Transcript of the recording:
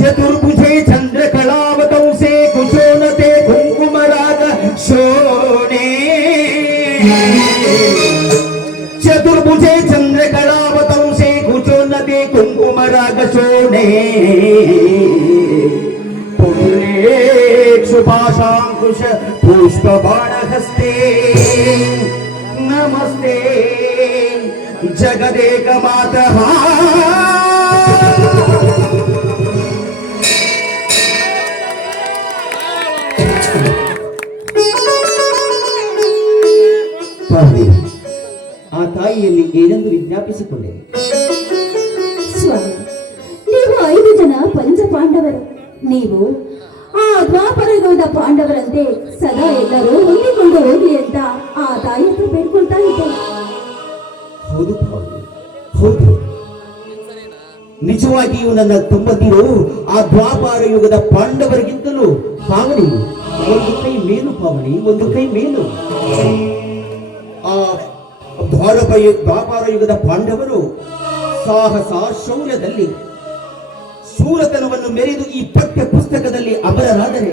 ಚತುರ್ಭುಜೆ ಚಂದ್ರಕಲಾವತಂಸೆ ಕುಚೋನತೆ ಕುಂಕುಮರಾಗ ಶೋಣೆ ಚತುರ್ಭುಜೆ ಚಂದ್ರಕಲಾವತಂಸೆ ಕುಚೋನತೆ ಕುಂಕುಮರಾಗ ಶೋಣೆ शुभाशांकुश पुष्पबाणहस्ते नमस्ते जगदेक मातः ಆ ತಾಯಿಯಲ್ಲಿ ಏನೆಂದು ವಿಜ್ಞಾಪಿಸಿಕೊಂಡೆ. ಸ್ವಾಮಿ, ನೀವು 5 ಜನ ಪಂಚಪಾಂಡವರು. ನೀವು ಆ ದ್ವಾಪರಯುಗದ ಪಾಂಡವರಂತೆ ಸದಾ ಎಲ್ಲರೂ ಹೊಂದಿಕೊಂಡು ಹೋಗಿ ಅಂತ ಆ ತಾಯಿ ಹತ್ರ ಬೇಡ್ಕೊಳ್ತಾ ಇದ್ದಾರೆ. ಹೌದು ಹೌದು, ನಿಜವಾಗಿಯೂ ನನ್ನ ತಂಬಂದಿರು ಆ ದ್ವಾಪಾರ ಯುಗದ ಪಾಂಡವರಿಗಿಂತಲೂ ಪಾವನಿ. ಒಂದು ಕೈ ಮೇಲು ಪಾವನಿ, ಒಂದು ಕೈ ಮೇಲು. ಆ ದ್ವಾಪಾರ ಯುಗದ ಪಾಂಡವರು ಸಾಹಸ ಶೌರ್ಯದಲ್ಲಿ ಶೂರತನವನ್ನು ಮೆರೆದು ಈ ಪಠ್ಯ ಪುಸ್ತಕದಲ್ಲಿ ಅಮರರಾದರೆ